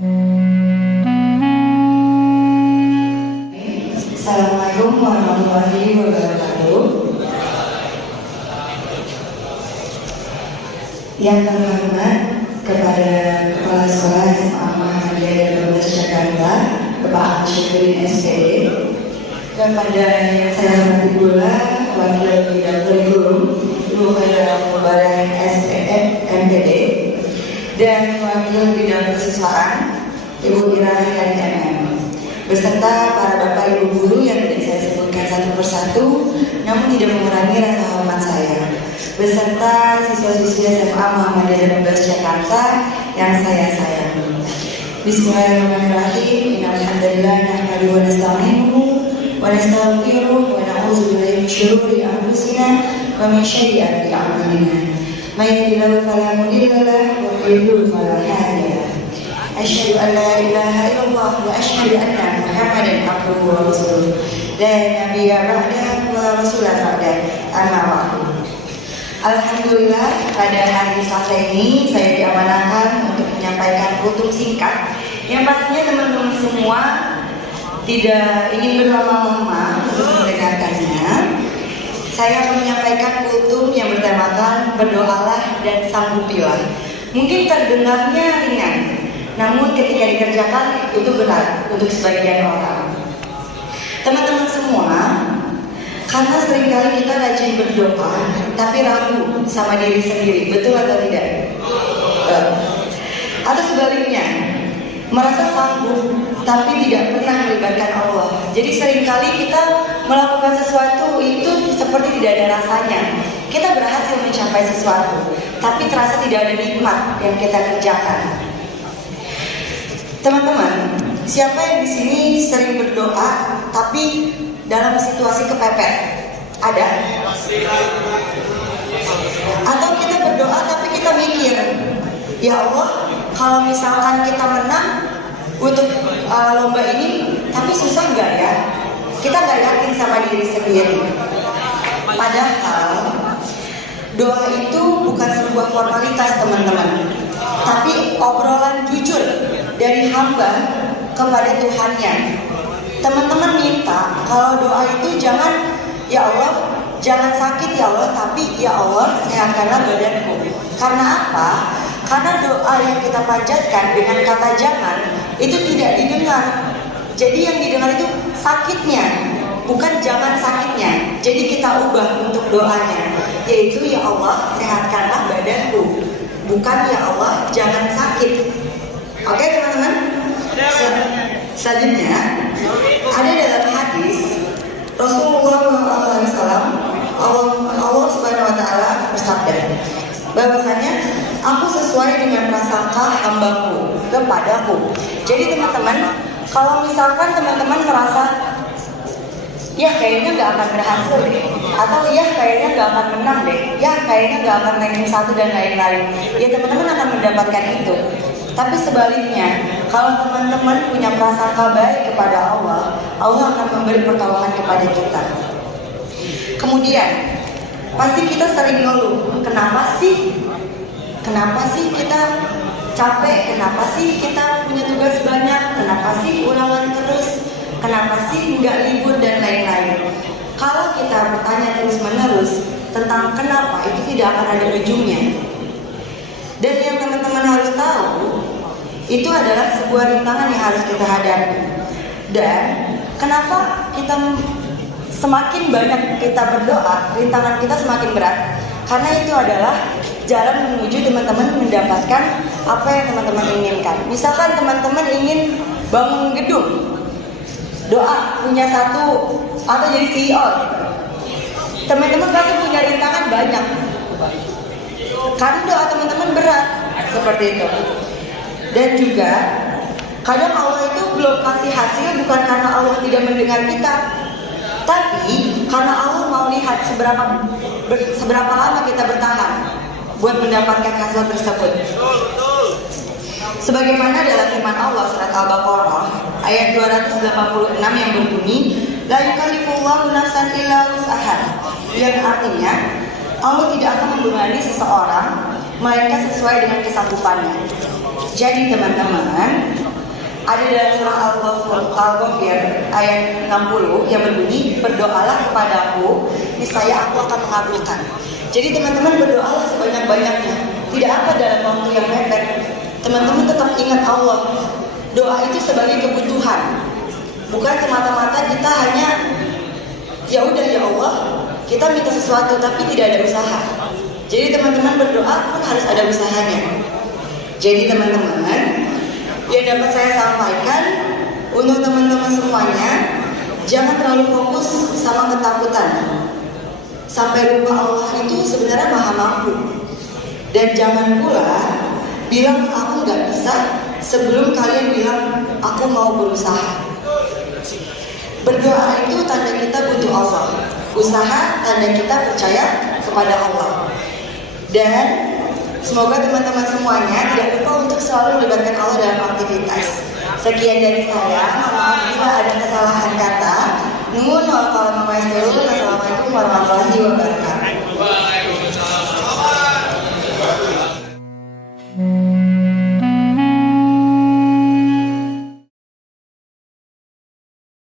Assalamualaikum warahmatullahi wabarakatuh. Yang kami hormat kepada Kepala Sekolah SMA Muhammadiyah 12 Jakarta, Bapak Syukurin SPD, kepada yang saya hormati pula Wakil Bidang Kurikulum Ibu Khairul Mubarak SPM MPD dan Wakil Bidang Kesiswaan Ibu Ira KMM, beserta para bapak ibu guru yang tidak saya sebutkan satu persatu, namun tidak mengurangi rasa hormat saya, beserta siswa-siswi SMA Muhammadiyah 12 Jakarta yang saya sayangi. Bismillahirrahmanirrahim. Innal hamdalillah nahmaduhu wa nasta'inuhu wa nastaghfiruh wa na'udzu billahi min syururi anfusina wa min sayyiati a'malina. May yahdihillahu fala mudilla lahu wa may yudlil fala hadiya lahu. Asyhadu an la ilaha illallah wa asyhadu anna Muhammadan abduhu wa rasuluh. La nabiyya ba'dahu wa rasulah ba'dahu. Amma ba'du. Alhamdulillah, pada hari Selasa ini saya diamanahkan untuk menyampaikan kultum singkat yang pastinya teman-teman semua tidak ingin berlama-lama untuk mendengarkannya. Saya akan menyampaikan kultum yang bertemakan berdoalah dan sanggupilah. Mungkin terdengarnya ringan, namun ketika dikerjakan itu berat untuk sebagian orang. Teman-teman semua, karena seringkali kita rajin berdoa, tapi ragu sama diri sendiri, betul atau tidak? Atau sebaliknya, merasa sanggup, tapi tidak pernah melibatkan Allah. Jadi seringkali kita melakukan sesuatu itu seperti tidak ada rasanya. Kita berhasil mencapai sesuatu, tapi terasa tidak ada nikmat yang kita kerjakan. Teman-teman, siapa yang di sini sering berdoa, tapi dalam situasi kepepet? Ada? Atau kita berdoa tapi kita mikir, ya Allah, kalau misalkan kita menang untuk lomba ini, tapi susah nggak ya? Kita nggak yakin sama diri sendiri. Padahal doa itu bukan sebuah formalitas, teman-teman, tapi obrolan jujur dari hamba kepada Tuhannya. Teman-teman minta kalau doa itu jangan, ya Allah, jangan sakit ya Allah, tapi ya Allah sehatkanlah badanku. Karena apa? Karena doa yang kita panjatkan dengan kata jangan itu tidak didengar. Jadi yang didengar itu sakitnya, bukan jangan sakitnya. Jadi kita ubah untuk doanya, yaitu ya Allah sehatkanlah badanku, bukan ya Allah jangan sakit. Oke teman-teman? Selanjutnya ada dalam hadis Rasulullah SAW, Allah Subhanahu Wa Taala bersabda bahwasanya aku sesuai dengan prasangka hambaku kepadaku. Jadi teman-teman, kalau misalkan teman-teman merasa ya kayaknya nggak akan berhasil deh, atau ya kayaknya nggak akan menang deh, ya kayaknya nggak akan ranking 1 dan lain-lain, ya teman-teman akan mendapatkan itu. Tapi sebaliknya, kalau teman-teman punya prasangka baik kepada Allah, Allah akan memberi pertolongan kepada kita. Kemudian, pasti kita sering ngeluh, kenapa sih kita capek, kenapa sih kita punya tugas banyak, kenapa sih ulangan terus, kenapa sih nggak libur dan lain-lain. Kalau kita bertanya terus-menerus tentang kenapa, itu tidak akan ada ujungnya. Dan yang teman-teman harus tahu, itu adalah sebuah rintangan yang harus kita hadapi. Dan kenapa kita semakin banyak kita berdoa, rintangan kita semakin berat? Karena itu adalah jalan menuju teman-teman mendapatkan apa yang teman-teman inginkan. Misalkan teman-teman ingin bangun gedung, doa punya satu atau jadi CEO, teman-teman pasti punya rintangan banyak. Karena doa teman-teman berat seperti itu. Dan juga kadang Allah itu belum kasih hasil bukan karena Allah tidak mendengar kita, tapi karena Allah mau lihat seberapa lama kita bertahan buat mendapatkan hasil tersebut. Sebagaimana dalam firman Allah surat Al-Baqarah ayat 286 yang berbunyi, la yukallifullahu nafsan illa wus'aha, yang artinya Allah tidak akan membebani seseorang melainkan sesuai dengan kesanggupannya. Jadi teman-teman, Ada dalam surah Al-Ghafir ayat 60 yang berbunyi, berdoalah kepadaku, niscaya aku akan mengabulkan. Jadi teman-teman berdoalah sebanyak-banyaknya. Tidak apa dalam waktu yang mepet. Teman-teman tetap ingat Allah. Doa itu sebagai kebutuhan. Bukan semata-mata kita hanya ya udah ya Allah, kita minta sesuatu tapi tidak ada usaha. Jadi teman-teman berdoa pun harus ada usahanya. Jadi teman-teman, yang dapat saya sampaikan untuk teman-teman semuanya, jangan terlalu fokus sama ketakutan. Sampai lupa Allah itu sebenarnya maha mampu. Dan jangan pula bilang aku nggak bisa sebelum kalian bilang aku mau berusaha. Berdoa itu tanda kita butuh Allah. Usaha tanda kita percaya kepada Allah. Dan semoga teman-teman semuanya tidak lupa untuk selalu melibatkan Allah dalam aktivitas. Sekian dari saya. Maaf bila ada kesalahan kata. Nuhun wal kalam. Assalamualaikum warahmatullahi wabarakatuh.